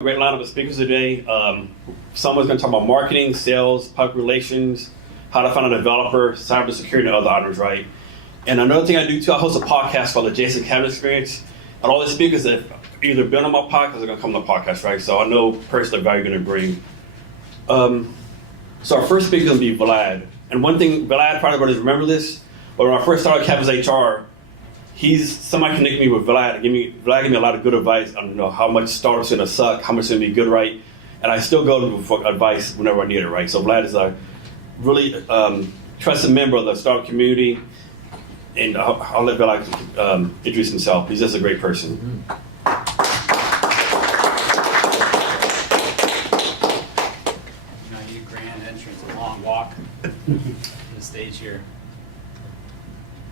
Great lineup of speakers today. Someone's going to talk about marketing, sales, public relations, how to find a developer, cybersecurity, and other items, right? And another thing I do too, I host a podcast called the Cavness Experience. And all the speakers that have either been on my podcast are going to come on the podcast, right? So I know personally the value you're going to bring. So our first speaker is going to be Vlad. And one thing, Vlad probably going to remember this, but when I first started Cavness HR, somebody connected me with Vlad. Vlad gave me a lot of good advice on how much startups going to suck, how much it's going to be good, right? And I still go to him for advice whenever I need it, right? So Vlad is a really trusted member of the startup community, and I'll let Vlad introduce himself. He's just a great person. You need a grand entrance, a long walk to the stage here.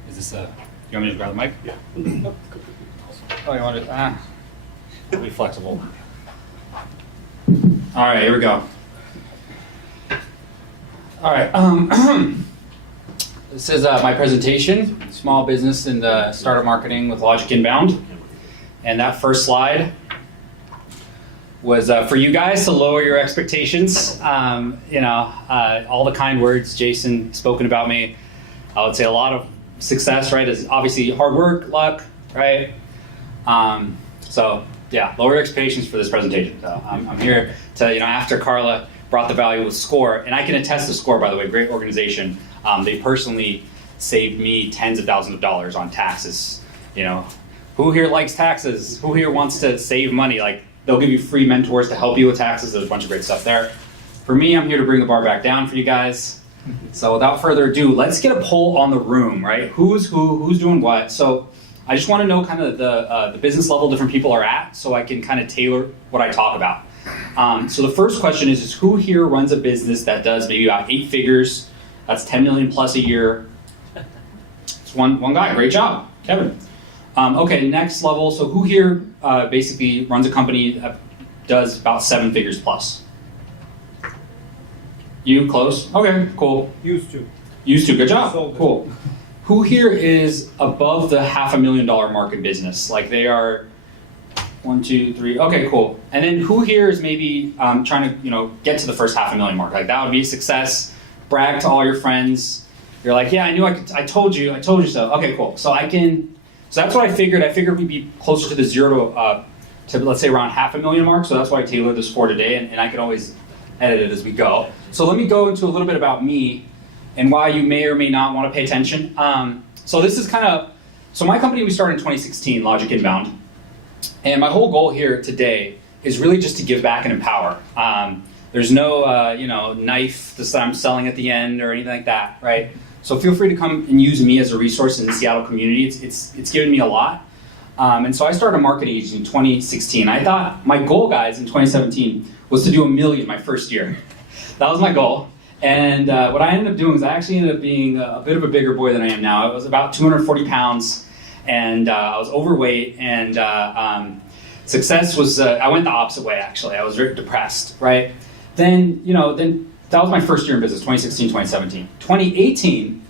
Is this you want me to grab the mic? Yeah. Oh, you want to? Be flexible. All right, here we go. All right. This is my presentation, small business in the startup marketing with Logic Inbound. And that first slide was for you guys to lower your expectations. All the kind words Jason spoken about me. I would say a lot of success, right, is obviously hard work, luck, right? So yeah, lower your expectations for this presentation. So I'm here to, after Carla brought the value with SCORE, and I can attest to SCORE, by the way, great organization. They personally saved me tens of thousands of dollars on taxes. Who here likes taxes? Who here wants to save money? Like, they'll give you free mentors to help you with taxes. There's a bunch of great stuff there. For me, I'm here to bring the bar back down for you guys. So without further ado, let's get a poll on the room, right? Who's doing what? So I just want to know kind of the business level different people are at, so I can kind of tailor what I talk about. So the first question is who here runs a business that does maybe about 8 figures? That's 10 million plus a year. It's one guy. Great job, Kevin. Okay, next level. So who here basically runs a company that does about 7 figures plus? You, close? Okay, cool. Used to. Good job. Cool. Who here is above the $500,000 mark in business? Like they are 1, 2, 3. Okay, cool. And then who here is maybe trying to get to the first $500,000 mark? Like that would be a success. Brag to all your friends. You're like, yeah, I knew I told you so. Okay, cool. So that's what I figured. I figured we'd be closer to the 0 to let's say around $500,000 mark. So that's why I tailored this for today, and I could always edit it as we go. So let me go into a little bit about me and why you may or may not want to pay attention. So this is so my company, we started in 2016, Logic Inbound. And my whole goal here today is really just to give back and empower. There's no, knife that I'm selling at the end or anything like that, right? So feel free to come and use me as a resource in the Seattle community. It's given me a lot. And so I started a marketing agency in 2016. I thought my goal, guys, in 2017 was to do $1 million my first year. That was my goal. And what I ended up doing is I actually ended up being a bit of a bigger boy than I am now. I was about 240 pounds, and I was overweight, and success was, I went the opposite way, actually. I was very depressed, right? Then that was my first year in business, 2016, 2017. 2018,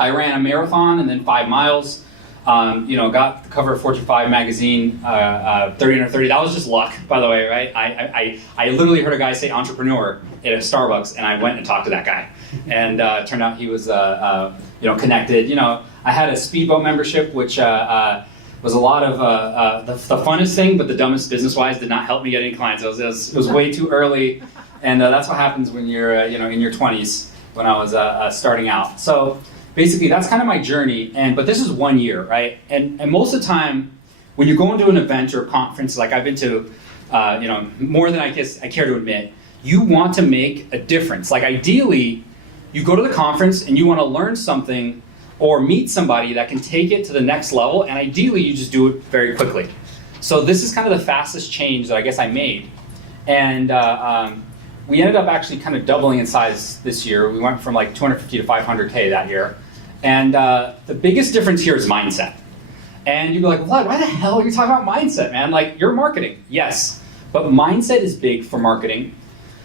I ran a marathon and then 5 miles. Got the cover of Fortune 5 magazine, 30 under 30. That was just luck, by the way, right? I literally heard a guy say entrepreneur at a Starbucks, and I went and talked to that guy. And turned out he was, connected. I had a speedboat membership, which was a lot of the funnest thing, but the dumbest business-wise, did not help me get any clients. It was way too early, and that's what happens when you're, in your 20s, when I was starting out. So basically, that's kind of my journey, but this is 1 year, right? And most of the time, when you're going to an event or a conference, like I've been to, more than I guess I care to admit, you want to make a difference. Like ideally, you go to the conference and you want to learn something or meet somebody that can take it to the next level, and ideally, you just do it very quickly. So this is kind of the fastest change that I guess I made. And we ended up actually kind of doubling in size this year. We went from like 250 to 500K that year. And the biggest difference here is mindset. And you'd be like, Vlad, why the hell are you talking about mindset, man? Like, you're marketing. Yes, but mindset is big for marketing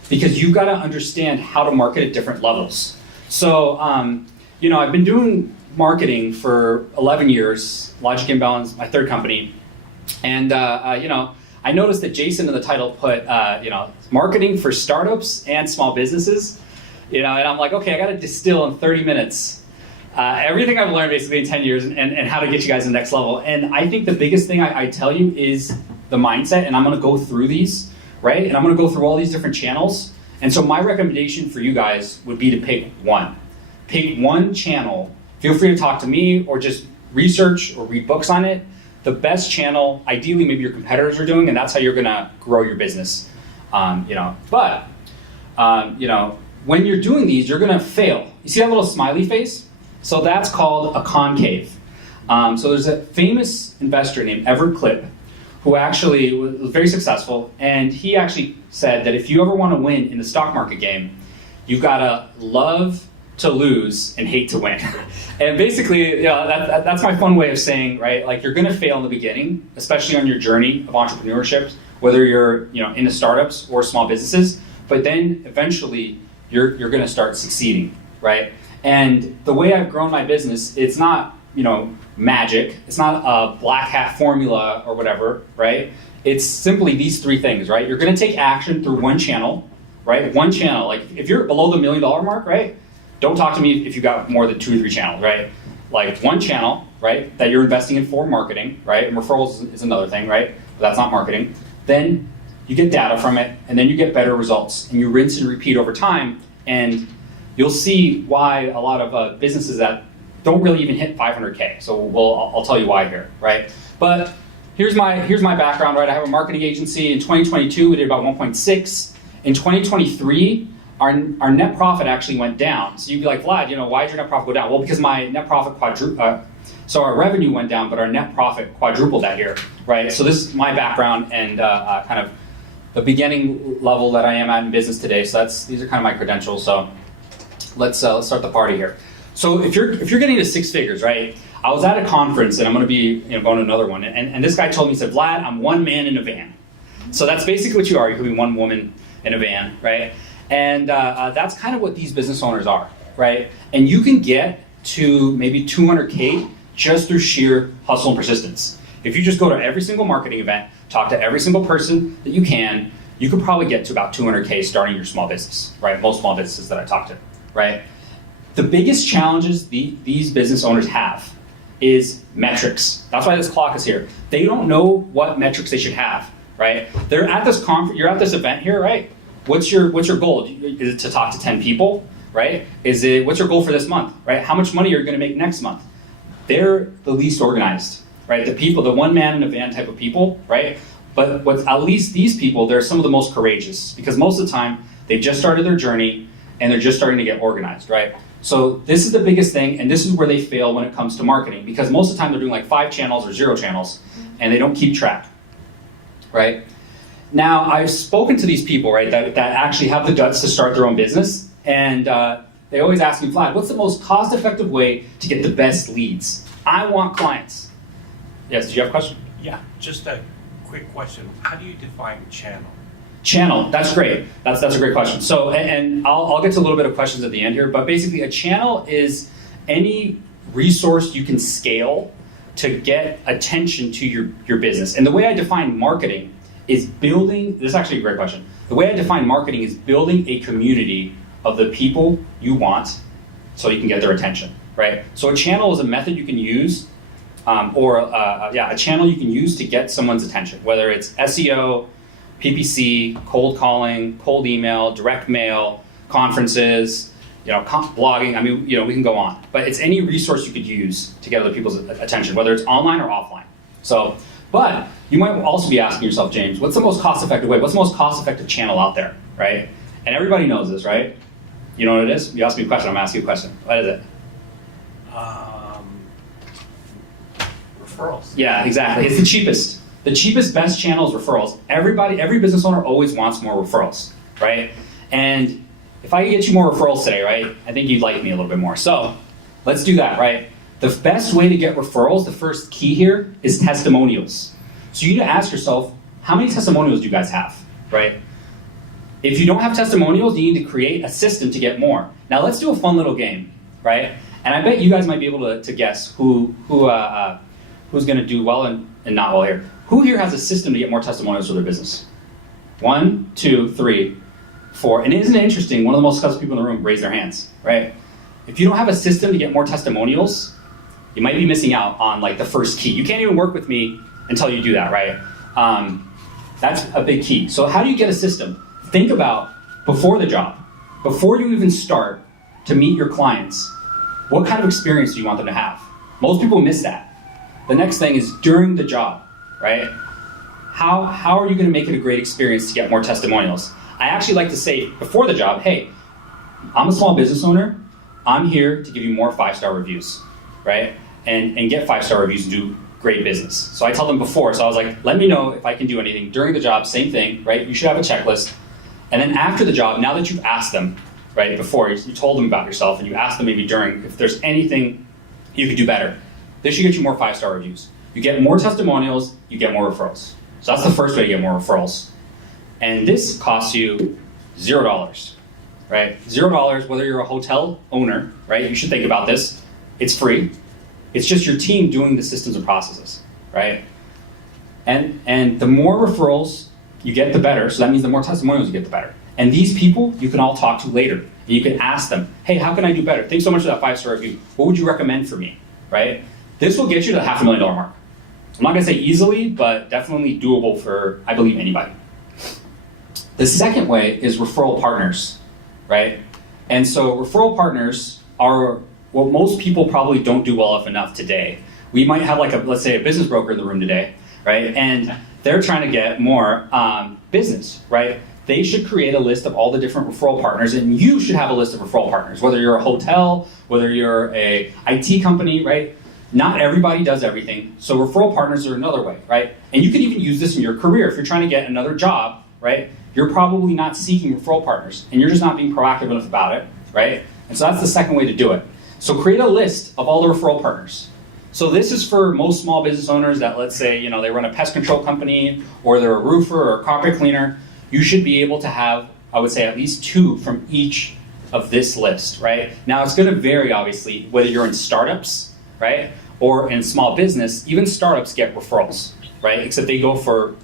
because you've got to understand how to market at different levels. So, I've been doing marketing for 11 years. Logic Inbound is my third company. And, I I noticed that Jason in the title put, marketing for startups and small businesses. And I'm like, okay, I got to distill in 30 minutes everything I've learned basically in 10 years and how to get you guys to the next level. And I think the biggest thing I tell you is the mindset, and I'm going to go through these, right? And I'm going to go through all these different channels. And so my recommendation for you guys would be to pick one. Pick one channel. Feel free to talk to me or just research or read books on it. The best channel, ideally maybe your competitors are doing, and that's how you're going to grow your business. When you're doing these, you're going to fail. You see that little smiley face? So that's called a concave. So there's a famous investor named Everett Klipp who actually was very successful, and he actually said that if you ever want to win in the stock market game, you've got to love to lose and hate to win. And basically, that's my fun way of saying, right? Like, you're going to fail in the beginning, especially on your journey of entrepreneurship, whether you're into startups or small businesses. But then eventually, you're going to start succeeding, right? And the way I've grown my business, it's not magic. It's not a black hat formula or whatever, right? It's simply these three things, right? You're going to take action through one channel, right? One channel. Like, if you're below the $1 million mark, right? Don't talk to me if you got more than 2 or 3 channels, right? Like, one channel, right, that you're investing in for marketing, right? And referrals is another thing, right? But that's not marketing. Then you get data from it, and then you get better results. And you rinse and repeat over time, and you'll see why a lot of businesses that don't really even hit 500K. So I'll tell you why here, right? But here's my background, right? I have a marketing agency. In 2022, we did about 1.6. In 2023, our net profit actually went down. So you'd be like, Vlad, why did your net profit go down? Well, because my net profit quadrupled. So our revenue went down, but our net profit quadrupled that year, right? So this is my background and kind of the beginning level that I am at in business today. So these are kind of my credentials. So let's start the party here. So if you're getting to 6 figures, right? I was at a conference, and I'm going to be going to another one, and this guy told me, he said, Vlad, I'm one man in a van. So that's basically what you are. You could be one woman in a van, right? And that's kind of what these business owners are, right? And you can get to maybe 200K just through sheer hustle and persistence. If you just go to every single marketing event, talk to every single person that you could probably get to about 200K starting your small business, right? Most small businesses that I talk to, right? The biggest challenges these business owners have is metrics. That's why this clock is here. They don't know what metrics they should have, right? They're at this conference, you're at this event here, right? What's your goal? Is it to talk to 10 people, right? What's your goal for this month, right? How much money are you going to make next month? They're the least organized, right? The one man in a van type of people, right? But at least these people, they're some of the most courageous, because most of the time they've just started their journey and they're just starting to get organized, right? So this is the biggest thing, and this is where they fail when it comes to marketing, because most of the time they're doing like 5 channels or 0 channels, and they don't keep track, right? Now, I've spoken to these people, right, that actually have the guts to start their own business, and they always ask me, Vlad, what's the most cost-effective way to get the best leads? I want clients. Yes, did you have a question? Yeah, just a quick question. How do you define channel? Channel, that's great. That's a great question. So, and I'll get to a little bit of questions at the end here, but basically a channel is any resource you can scale to get attention to your business. And the way I define marketing is building, this is actually a great question. The way I define marketing is building a community of the people you want so you can get their attention, right? So a channel is a method you can use, a channel you can use to get someone's attention, whether it's SEO, PPC, cold calling, cold email, direct mail, conferences, blogging. I mean, we can go on. But it's any resource you could use to get other people's attention, whether it's online or offline. So, but you might also be asking yourself, James, what's the most cost-effective way? What's the most cost-effective channel out there, right? And everybody knows this, right? You know what it is? You asked me a question, I'm going to ask you a question. What is it? Referrals. Yeah, exactly. It's the cheapest. The cheapest, best channel is referrals. Every business owner always wants more referrals, right? And if I could get you more referrals today, right, I think you'd like me a little bit more. So let's do that, right? The best way to get referrals, the first key here, is testimonials. So you need to ask yourself, how many testimonials do you guys have, right? If you don't have testimonials, you need to create a system to get more. Now let's do a fun little game, right? And I bet you guys might be able to guess who's going to do well and not well here. Who here has a system to get more testimonials for their business? 1, 2, 3, 4. And isn't it interesting, one of the most successful people in the room raise their hands, right? If you don't have a system to get more testimonials, you might be missing out on like the first key. You can't even work with me until you do that, right? That's a big key. So how do you get a system? Think about before the job, before you even start to meet your clients, what kind of experience do you want them to have? Most people miss that. The next thing is during the job, right? How are you going to make it a great experience to get more testimonials? I actually like to say before the job, hey, I'm a small business owner. I'm here to give you more 5-star reviews, right? And get 5-star reviews and do great business. So I tell them before, so I was like, let me know if I can do anything. During the job, same thing, right? You should have a checklist. And then after the job, now that you've asked them, right, before, you told them about yourself and you asked them maybe during, if there's anything you could do better, this should get you more 5-star reviews. You get more testimonials, you get more referrals. So that's the first way to get more referrals. And this costs you $0, right? $0, whether you're a hotel owner, right? You should think about this. It's free. It's just your team doing the systems and processes, right? And the more referrals you get, the better. So that means the more testimonials you get, the better. And these people you can all talk to later. And you can ask them, hey, how can I do better? Thanks so much for that 5-star review. What would you recommend for me, right? This will get you to the $500,000 mark. I'm not gonna say easily, but definitely doable for, I believe, anybody. The second way is referral partners, right? And so referral partners are what most people probably don't do well enough today. We might have like let's say a business broker in the room today, right? And they're trying to get more business, right? They should create a list of all the different referral partners, and you should have a list of referral partners, whether you're a hotel, whether you're a IT company, right? Not everybody does everything, so referral partners are another way, right? And you can even use this in your career. If you're trying to get another job, right? You're probably not seeking referral partners, and you're just not being proactive enough about it, right? And so that's the second way to do it. So create a list of all the referral partners. So this is for most small business owners that, let's say, they run a pest control company, or they're a roofer or a carpet cleaner. You should be able to have, I would say, at least 2 from each of this list, right? Now it's going to vary, obviously, whether you're in startups, right, or in small business. Even startups get referrals, right? Except they go for,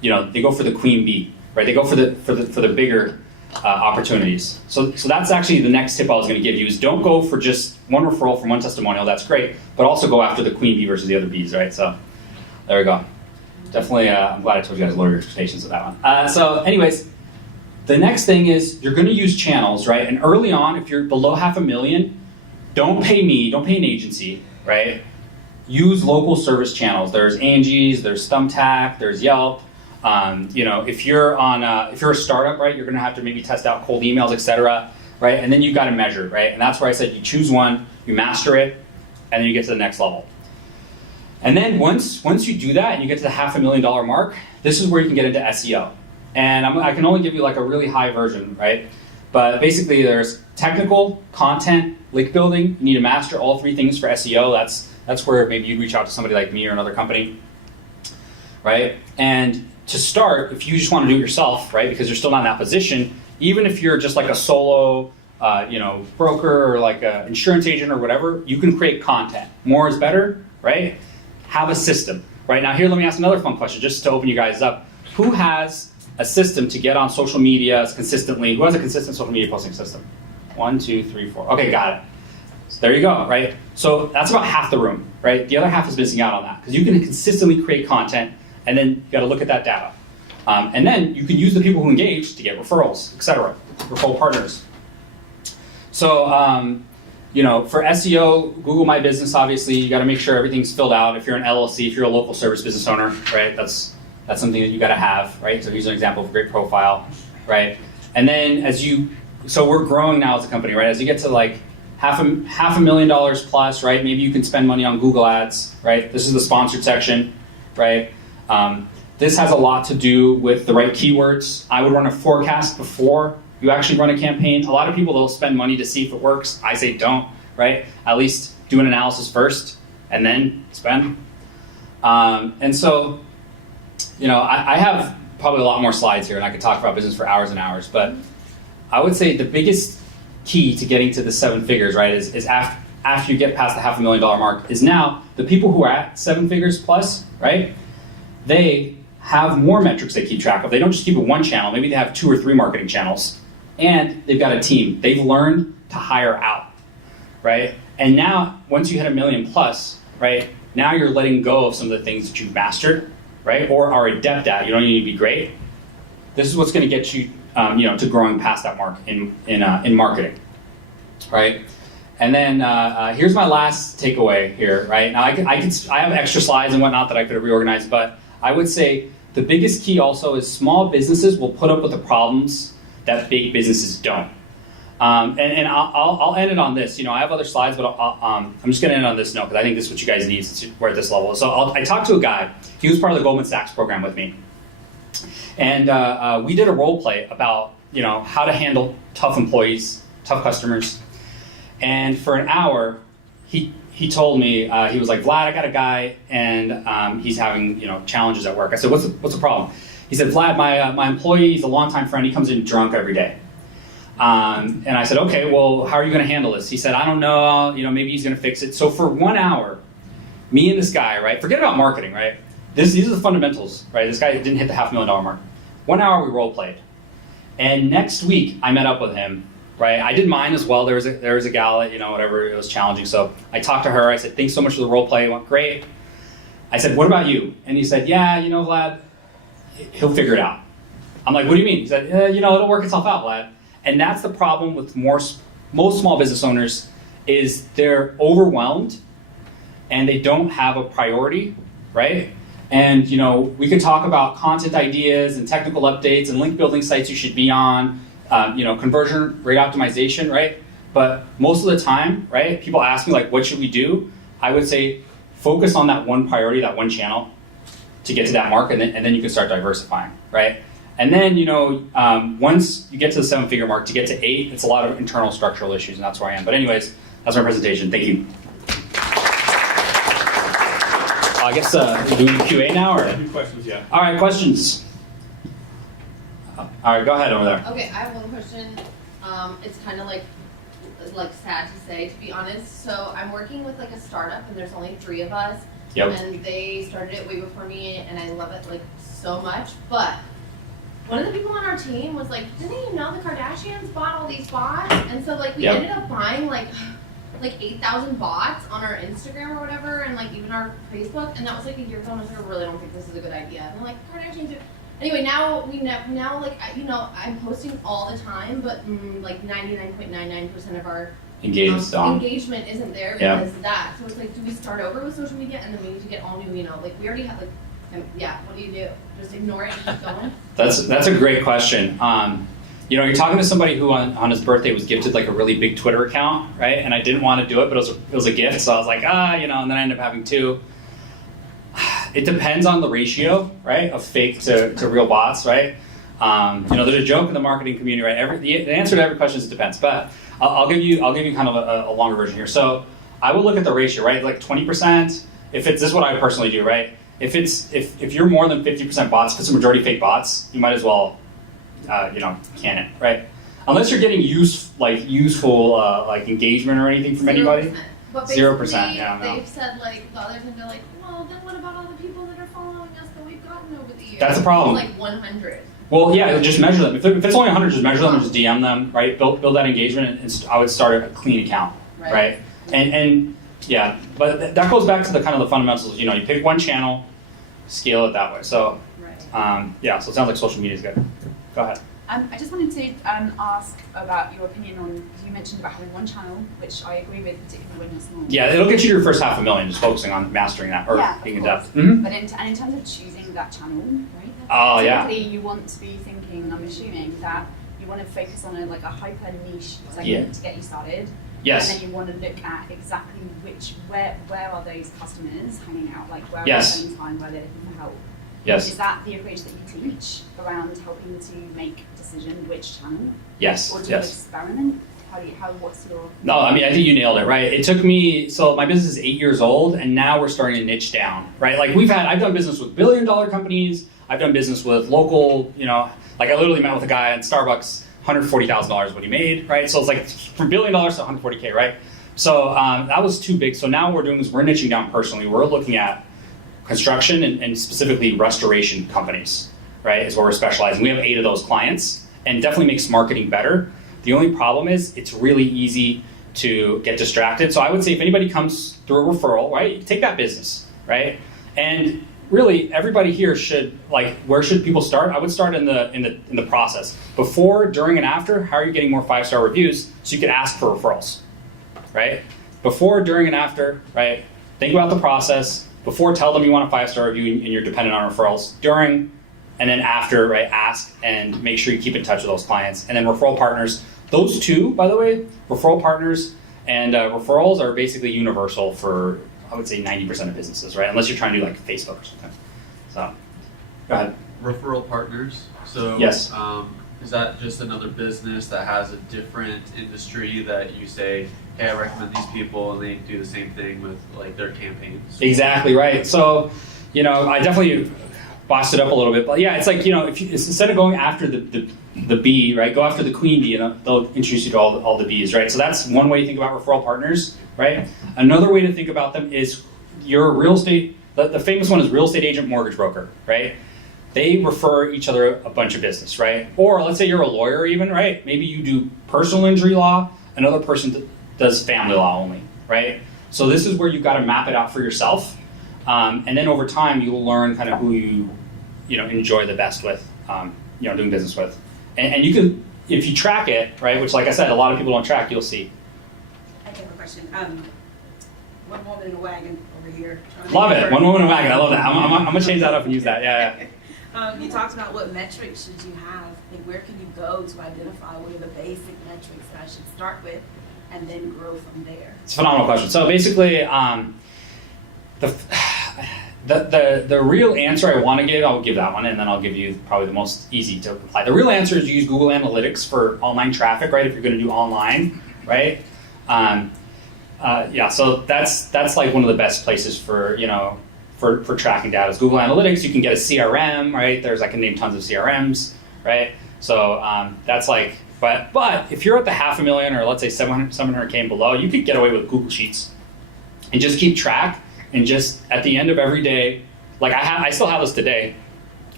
they go for the queen bee, right? They go for the bigger opportunities. So that's actually the next tip I was going to give you is don't go for just one referral from one testimonial. That's great, but also go after the queen bee versus the other bees, right? So there we go. Definitely, I'm glad I told you guys to lower your expectations with that one. So anyways, the next thing is you're going to use channels, right? And early on, if you're below $500,000, don't pay me, don't pay an agency, right? Use local service channels. There's Angie's, there's Thumbtack, there's Yelp. If you're a startup, right, you're going to have to maybe test out cold emails, etc., right? And then you've got to measure it, right? And that's where I said you choose one, you master it, and then you get to the next level. And then once you do that and you get to the $500,000 mark, this is where you can get into SEO. And I can only give you like a really high version, right? But basically there's technical, content, link building. You need to master all 3 things for SEO. That's where maybe you'd reach out to somebody like me or another company, right? And to start, if you just want to do it yourself, right, because you're still not in that position, even if you're just like a solo, broker or like an insurance agent or whatever, you can create content. More is better, right? Have a system, right? Now here, let me ask another fun question just to open you guys up. Who has a system to get on social media consistently? Who has a consistent social media posting system? 1, 2, 3, 4. Okay, got it. So there you go, right? So that's about half the room, right? The other half is missing out on that because you can consistently create content. And then you got to look at that data. And then you can use the people who engage to get referrals, etc., referral partners. So, for SEO, Google My Business, obviously, you got to make sure everything's filled out. If you're an LLC, if you're a local service business owner, right, that's something that you got to have, right? So here's an example of a great profile, right? And then so we're growing now as a company, right? As you get to like $500,000 plus, right? Maybe you can spend money on Google Ads, right? This is the sponsored section, right? This has a lot to do with the right keywords. I would run a forecast before you actually run a campaign. A lot of people, they'll spend money to see if it works. I say don't, right? At least do an analysis first and then spend. And so, I have probably a lot more slides here and I could talk about business for hours and hours, but I would say the biggest key to getting to the 7 figures, right, is after you get past the $500,000 mark, is now the people who are at 7 figures plus, right? they have more metrics they keep track of. They don't just keep it one channel. Maybe they have 2 or 3 marketing channels. And they've got a team. They've learned to hire out, right? And now, once you hit 1 million plus, right, now you're letting go of some of the things that you've mastered, right, or are adept at. You don't need to be great. This is what's going to get you, to growing past that mark in marketing, right? And then here's my last takeaway here, right? Now I have extra slides and whatnot that I could have reorganized, but I would say the biggest key also is small businesses will put up with the problems that big businesses don't. And I'll end it on this. I have other slides, but I'm just going to end on this note because I think this is what you guys need since we're at this level. So I talked to a guy. He was part of the Goldman Sachs program with me. And we did a role play about, how to handle tough employees, tough customers. And for an hour, he told me, he was like, Vlad, I got a guy, and he's having challenges at work. I said, what's the problem? He said, Vlad, my employee, he's a longtime friend. He comes in drunk every day. And I said, okay, well, how are you going to handle this? He said, I don't know. Maybe he's going to fix it. So for 1 hour, me and this guy, right? Forget about marketing, right? These are the fundamentals, right? This guy didn't hit the $500,000 mark. 1 hour we role played, and next week I met up with him. Right, I did mine as well. There was a gal that whatever, it was challenging. So I talked to her. I said, thanks so much for the role play. It went great. I said, what about you? And he said, yeah, Vlad, he'll figure it out. I'm like, what do you mean? He said, it'll work itself out, Vlad. And that's the problem with most small business owners is they're overwhelmed and they don't have a priority, right? And we could talk about content ideas and technical updates and link building sites you should be on, conversion rate optimization, right? But most of the time, right, people ask me like, what should we do? I would say focus on that one priority, that one channel to get to that mark, and then you can start diversifying, right? And then, once you get to the 7-figure mark, to get to 8, it's a lot of internal structural issues, and that's where I am. But anyways, that's my presentation. Thank you. I guess we're doing QA now, or? Questions, yeah. All right, questions. All right, go ahead over there. Okay, I have one question. It's kind of like sad to say, to be honest. So I'm working with like a startup, and there's only 3 of us. Yep. And they started it way before me, and I love it like so much. But one of the people on our team was like, didn't you know the Kardashians bought all these bots? And so like we ended up buying like 8,000 bots on our Instagram or whatever, and like even our Facebook. And that was like a year ago, and I was like, I really don't think this is a good idea. And I'm like, Kardashians do. Anyway, now like I'm posting all the time, but like 99.99% of our engagement isn't there because of that. So it's like, do we start over with social media and then we need to get all new? Like we already have like, what do you do? Just ignore it and keep going? That's a great question. You're talking to somebody who on his birthday was gifted like a really big Twitter account, right? And I didn't want to do it, but it was a gift, so I was like, and then I ended up having 2. It depends on the ratio, right, of fake to real bots, right? There's a joke in the marketing community, right? The answer to every question is it depends, but I'll give you kind of a longer version here. So I would look at the ratio, right? Like 20%. This is what I personally do, right? If you're more than 50% bots, if it's a majority fake bots, you might as well, can it, right? Unless you're getting useful engagement or anything from 0%. Anybody. But 0%, yeah. They've said like the others and they're like, well, then what about all the people that are following us that we've gotten over the years? That's a problem. Like 100. Well, yeah, just measure them. If it's only 100, just measure them and just DM them, right? Build that engagement, and I would start a clean account, right? And yeah, but that goes back to the kind of the fundamentals. You pick one channel, scale it that way. So, so it sounds like social media is good. Go ahead. I just wanted to ask about your opinion on, you mentioned about having one channel, which I agree with, particularly when you're small. Yeah, it'll get you to your first $500,000, just focusing on mastering that or being adept. Mm-hmm. But in terms of choosing that channel, right? Typically you want to be thinking, I'm assuming, that you want to focus on a hyper niche segment to get you started. Yes. And then you want to look at exactly where are those customers hanging out? Like where are they spending time, where they're looking for help? Yes. Is that the approach that you teach around helping to make a decision which channel? Yes. Or do you experiment? What's your... No, I think you nailed it, right? It took me, so my business is 8 years old, and now we're starting to niche down, right? Like I've done business with billion-dollar companies, I've done business with local, I literally met with a guy at Starbucks, $140,000 what he made, right? So it's like from $1 billion to $140K, right? So that was too big. So now what we're doing is we're niching down personally. We're looking at construction and specifically restoration companies, right, is where we're specializing. We have 8 of those clients, and definitely makes marketing better. The only problem is it's really easy to get distracted. So I would say if anybody comes through a referral, right, you take that business, right? And really everybody here should, like, where should people start? I would start in the process. Before, during, and after, how are you getting more 5-star reviews so you can ask for referrals, right? Before, during, and after, right? Think about the process. Before, tell them you want a 5-star review and you're dependent on referrals. During, and then after, right, ask and make sure you keep in touch with those clients. And then referral partners. Those two, by the way, referral partners and referrals are basically universal for, I would say, 90% of businesses, right? Unless you're trying to do like Facebook or something. So, go ahead. Referral partners. So, yes. Is that just another business that has a different industry that you say, hey, I recommend these people, and they do the same thing with like their campaigns? Exactly right. So, I definitely bossed it up a little bit, but yeah, it's like, if you, instead of going after the bee, right, go after the queen bee, and they'll introduce you to all the bees, right? So that's one way to think about referral partners, right? Another way to think about them is your real estate. The famous one is real estate agent, mortgage broker, right? They refer each other a bunch of business, right? Or let's say you're a lawyer even, right? Maybe you do personal injury law, another person does family law only, right? So this is where you've got to map it out for yourself. And then over time, you will learn kind of who you enjoy the best with, doing business with. And you can, if you track it, right, which like I said, a lot of people don't track, you'll see. I have a question. One woman in a wagon over here. Love it. One woman in a wagon. I love that. I'm going to change that up and use that. Yeah. You talked about what metrics should you have, and where can you go to identify what are the basic metrics that I should start with and then grow from there? It's a phenomenal question. So basically, the real answer I want to give, I'll give that one, and then I'll give you probably the most easy to apply. The real answer is use Google Analytics for online traffic, right? If you're going to do online, right? So that's like one of the best places for for tracking data is Google Analytics. You can get a CRM, right? I can name tons of CRMs, right? So that's like, but if you're at the $500,000 or let's say 700K and below, you could get away with Google Sheets and just keep track. And just at the end of every day, like I still have this today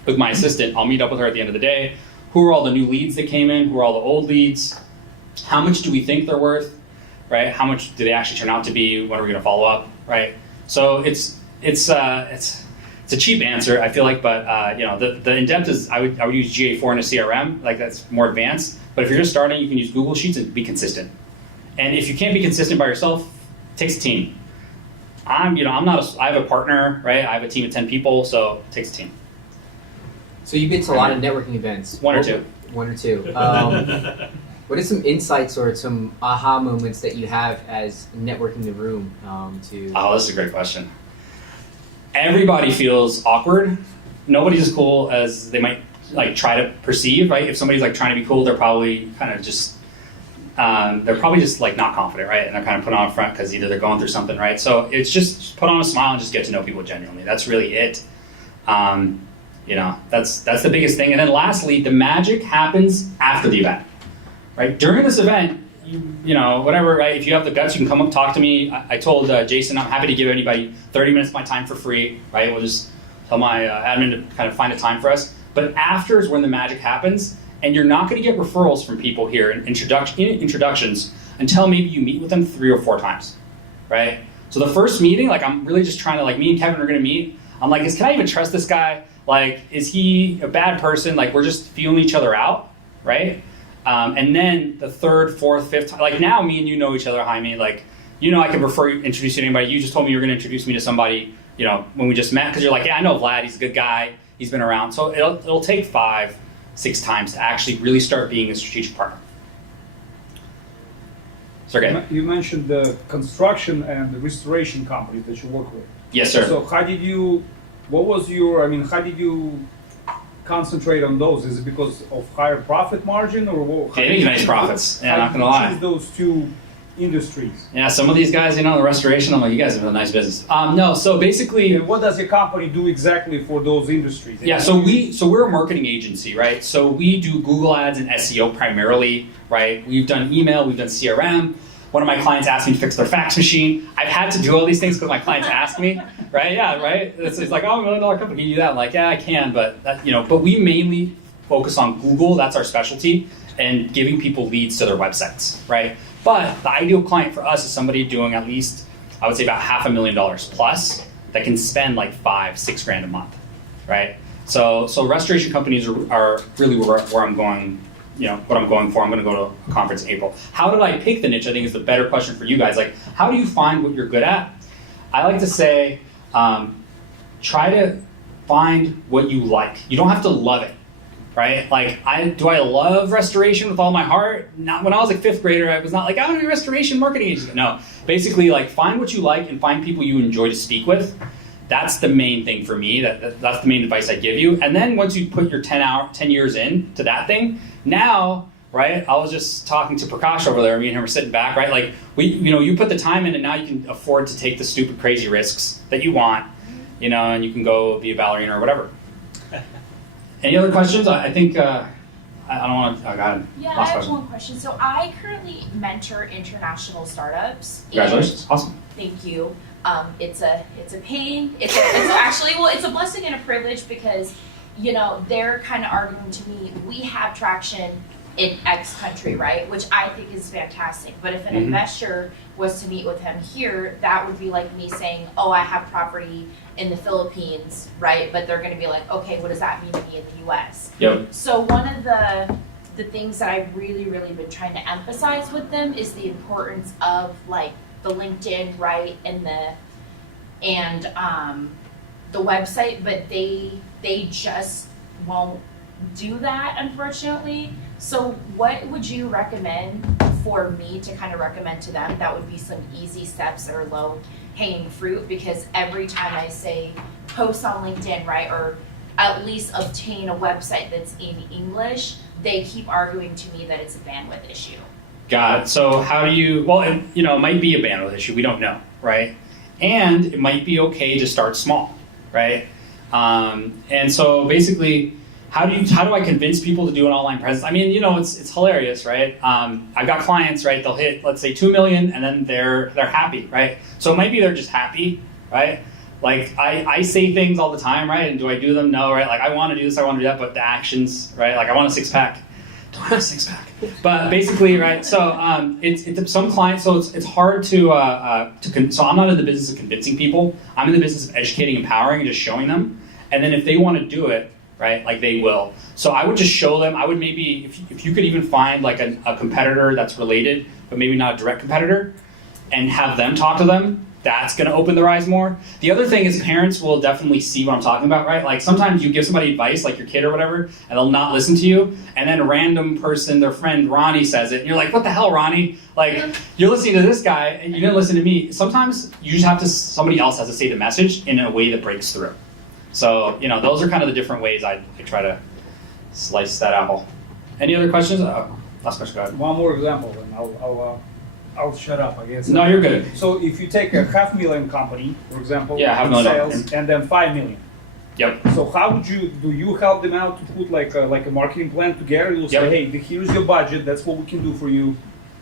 with my assistant. I'll meet up with her at the end of the day. Who are all the new leads that came in? Who are all the old leads? How much do we think they're worth? Right? How much do they actually turn out to be? When are we going to follow up? Right? So it's a cheap answer, I feel like, but the in depth is I would use GA4 in a CRM, like that's more advanced. But if you're just starting, you can use Google Sheets and be consistent. And if you can't be consistent by yourself, it takes a team. I have a partner, right? I have a team of 10 people, so it takes a team. So you've been to a lot of networking events. One or two. What are some insights or some aha moments that you have as networking the room Oh, this is a great question. Everybody feels awkward. Nobody's as cool as they might like try to perceive, right? If somebody's like trying to be cool, they're probably kind of just like not confident, right? And they're kind of put on front because either they're going through something, right? So it's just put on a smile and just get to know people genuinely. That's really it. That's the biggest thing. And then lastly, the magic happens after the event, right? During this event, whatever, right? If you have the guts, you can come up, talk to me. I told Jason, I'm happy to give anybody 30 minutes of my time for free, right? We'll just tell my admin to kind of find a time for us. But after is when the magic happens. And you're not going to get referrals from people here in introductions until maybe you meet with them 3 or 4 times, right? So the first meeting, like I'm really just trying to, like me and Kevin are going to meet. I'm like, can I even trust this guy? Like, is he a bad person? Like, we're just feeling each other out, right? And then the 3rd, 4th, 5th time, like now me and you know each other, Jaime. Like, I can introduce you to anybody. You just told me you were going to introduce me to somebody, when we just met, because you're like, yeah, I know Vlad. He's a good guy. He's been around. So it'll take 5, 6 times to actually really start being a strategic partner. Sergey. You mentioned the construction and the restoration companies that you work with. Yes, sir. So how did you concentrate on those? Is it because of higher profit margin or what? They make nice profits, yeah, not gonna lie. Choose those 2 industries. Yeah, some of these guys, the restoration, I'm like, you guys have a nice business. No, so basically, and what does your company do exactly for those industries? Yeah, so we're a marketing agency, right? So we do Google Ads and SEO primarily, right? We've done email, we've done CRM. one of my clients asked me to fix their fax machine. I've had to do all these things because my clients ask me, right? Yeah, right? It's like, oh, $1 million company, can you do that? I'm like, yeah, I can, but but we mainly focus on Google, that's our specialty, and giving people leads to their websites, right? But the ideal client for us is somebody doing at least, I would say about $500,000 plus that can spend like $5-6 grand a month, right? So restoration companies are really where I'm going, what I'm going for. I'm going to go to a conference in April. How did I pick the niche? I think is the better question for you guys. Like, how do you find what you're good at? I like to say, try to find what you like. You don't have to love it, right? Like, do I love restoration with all my heart? Not when I was like 5th grader. I was not like, I want to be a restoration marketing agent. No, basically, like, find what you like and find people you enjoy to speak with. That's the main thing for me. That's the main advice I give you. And then once you put your 10 years into that thing, now, right? I was just talking to Prakash over there. Me and him were sitting back, right? Like, you put the time in, and now you can afford to take the stupid, crazy risks that you want, and you can go be a ballerina or whatever. Any other questions? I think I don't want to. Oh God. Yeah, I have one question. So I currently mentor international startups. Congratulations! Awesome. Thank you. It's a pain. It's actually it's a blessing and a privilege because they're kind of arguing to me, we have traction in X country, right? Which I think is fantastic. But if an investor was to meet with him here, that would be like me saying, oh, I have property in the Philippines, right? But they're going to be like, okay, what does that mean to me in the U.S.? Yep. So one of the things that I've really been trying to emphasize with them is the importance of like the LinkedIn, right, and the website, but they just won't do that, unfortunately. So what would you recommend for me to kind of recommend to them that would be some easy steps or low hanging fruit? Because every time I say post on LinkedIn, right, or at least obtain a website that's in English, they keep arguing to me that it's a bandwidth issue. Got it. So how do you, it might be a bandwidth issue. We don't know, right? And it might be okay to start small, right? And so basically, how do I convince people to do an online presence? I mean, it's hilarious, right? I've got clients, right? They'll hit, let's say, 2 million, and then they're happy, right? So it might be they're just happy, right? Like I say things all the time, right? And do I do them? No, right? Like I want to do this, I want to do that, but the actions, right? Like I want a 6-pack. Don't have a 6-pack. But basically, right? So it's some clients. So it's hard to so I'm not in the business of convincing people. I'm in the business of educating, empowering, and just showing them. And then if they want to do it, right? Like they will. So I would just show them. I would maybe, if you could even find like a competitor that's related, but maybe not a direct competitor, and have them talk to them, that's going to open their eyes more. The other thing is parents will definitely see what I'm talking about, right? Like sometimes you give somebody advice, like your kid or whatever, and they'll not listen to you, and then a random person, their friend Ronnie says it, and you're like, what the hell, Ronnie? Like, you're listening to this guy, and you didn't listen to me. Sometimes you just have to, somebody else has to say the message in a way that breaks through. So, those are kind of the different ways I try to slice that apple. Any other questions? Last question, go ahead. One more example, and I'll shut up, I guess. No, you're good. So if you take a $500,000 company, for example, yeah, in sales, and then 5 million. Yep. So how do you help them out to put like a marketing plan together? You'll say, hey, here's your budget, that's what we can do for you.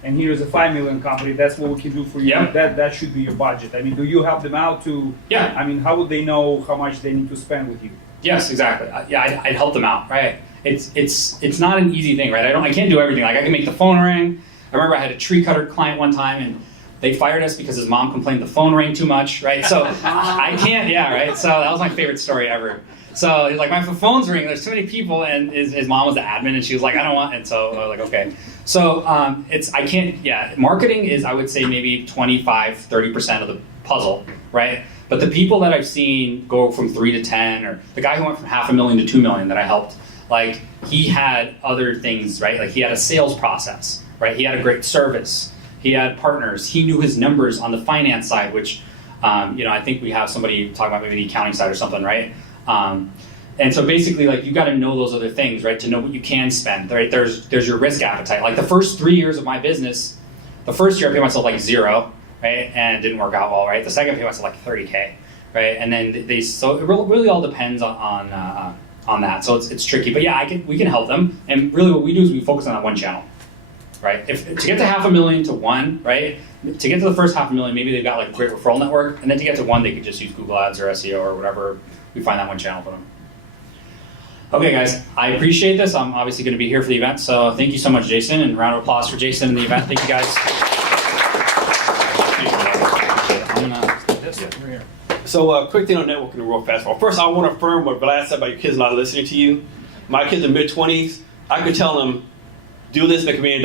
And here's a 5 million company, that's what we can do for you. Yep. That should be your budget. I mean, do you help them out to, I mean, how would they know how much they need to spend with you? Yes, exactly. I'd help them out, right? It's not an easy thing, right? I can't do everything. Like I can make the phone ring. I remember I had a tree cutter client one time and they fired us because his mom complained the phone rang too much, right? So I can't, right? So that was my favorite story ever. So he's like, my phone's ringing, there's too many people, and his mom was the admin, and she was like, I don't want, and so I was like, okay. So I can't, marketing is, I would say, maybe 25-30% of the puzzle, right? But the people that I've seen go from 3 to 10, or the guy who went from $500,000 to $2 million that I helped, like he had other things, right? Like he had a sales process, right? He had a great service. He had partners. He knew his numbers on the finance side, which, I think we have somebody talking about maybe the accounting side or something, right? And so basically, like, you got to know those other things, right? To know what you can spend, right? There's your risk appetite. Like the first 3 years of my business, the first year I paid myself like $0, right? And it didn't work out well, right? The second I paid myself like $30K, right? And then so it really all depends on that. So it's tricky, but yeah, we can help them. And really what we do is we focus on that one channel. right? If to get to 500,000 to 1, right? To get to the first 500,000, maybe they've got like a great referral network, and then to get to 1, they could just use Google Ads or SEO or whatever. We find that one channel for them. Okay, guys, I appreciate this. I'm obviously going to be here for the event, so thank you so much, Jason, and round of applause for Jason in the event. Thank you, guys. So, quick thing on networking real fast. Well, first, I want to affirm what Vlad said about your kids not listening to you. My kids are mid-20s. I could tell them, do this, make $1 million.